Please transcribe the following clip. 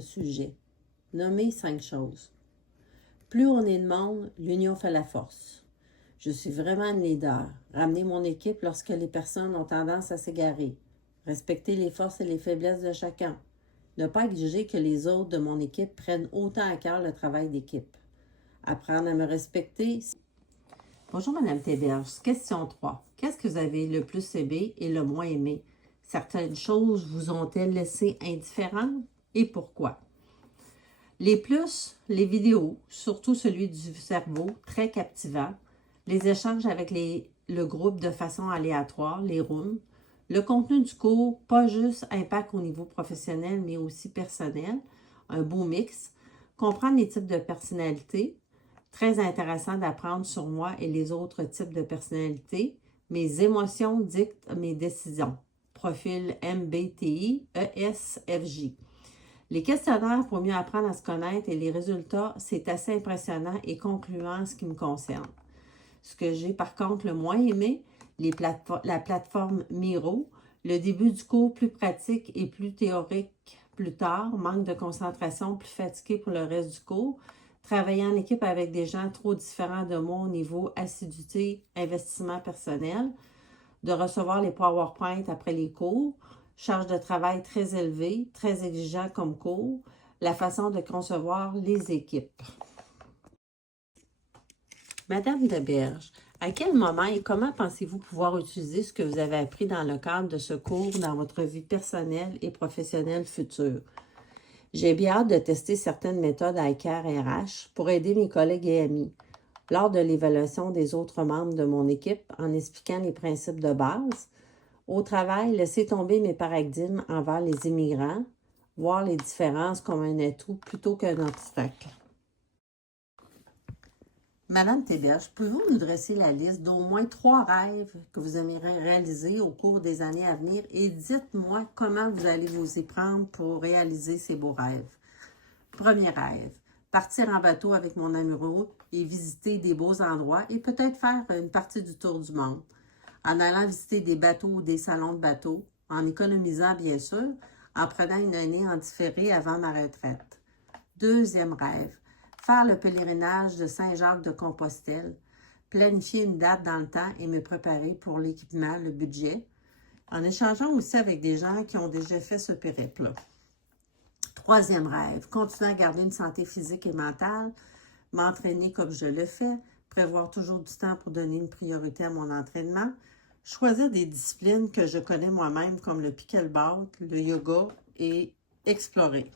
Sujet. Nommer 5 choses. Plus on est de monde, l'union fait la force. Je suis vraiment une leader. Ramener mon équipe lorsque les personnes ont tendance à s'égarer. Respecter les forces et les faiblesses de chacun. Ne pas exiger que les autres de mon équipe prennent autant à cœur le travail d'équipe. Apprendre à me respecter. Bonjour Madame Théberge. Question 3. Qu'est-ce que vous avez le plus aimé et le moins aimé? Certaines choses vous ont-elles laissé indifférente et pourquoi? Les plus, les vidéos, surtout celui du cerveau, très captivant. Les échanges avec le groupe de façon aléatoire, les rooms. Le contenu du cours, pas juste impact au niveau professionnel, mais aussi personnel. Un beau mix. Comprendre les types de personnalités. Très intéressant d'apprendre sur moi et les autres types de personnalités. Mes émotions dictent mes décisions. Profil MBTI, ESFJ. Les questionnaires pour mieux apprendre à se connaître et les résultats, c'est assez impressionnant et concluant en ce qui me concerne. Ce que j'ai par contre le moins aimé, la plateforme Miro, le début du cours plus pratique et plus théorique plus tard, manque de concentration, plus fatigué pour le reste du cours, travailler en équipe avec des gens trop différents de moi au niveau assiduité, investissement personnel, de recevoir les PowerPoint après les cours, charge de travail très élevée, très exigeant comme cours, la façon de concevoir les équipes. Madame Deberge, à quel moment et comment pensez-vous pouvoir utiliser ce que vous avez appris dans le cadre de ce cours dans votre vie personnelle et professionnelle future? J'ai bien hâte de tester certaines méthodes ICAR RH pour aider mes collègues et amis lors de l'évaluation des autres membres de mon équipe en expliquant les principes de base. Au travail, laisser tomber mes paradigmes envers les immigrants, voir les différences comme un atout plutôt qu'un obstacle. Madame Théberge, pouvez-vous nous dresser la liste d'au moins 3 rêves que vous aimeriez réaliser au cours des années à venir et dites-moi comment vous allez vous y prendre pour réaliser ces beaux rêves. Premier rêve, partir en bateau avec mon amoureux et visiter des beaux endroits et peut-être faire une partie du tour du monde. En allant visiter des bateaux ou des salons de bateaux, en économisant bien sûr, en prenant une année en différé avant ma retraite. Deuxième rêve, faire le pèlerinage de Saint-Jacques-de-Compostelle, planifier une date dans le temps et me préparer pour l'équipement, le budget, en échangeant aussi avec des gens qui ont déjà fait ce périple-là. Troisième rêve, continuer à garder une santé physique et mentale, m'entraîner comme je le fais, prévoir toujours du temps pour donner une priorité à mon entraînement, choisir des disciplines que je connais moi-même comme le pickleball, le yoga et explorer.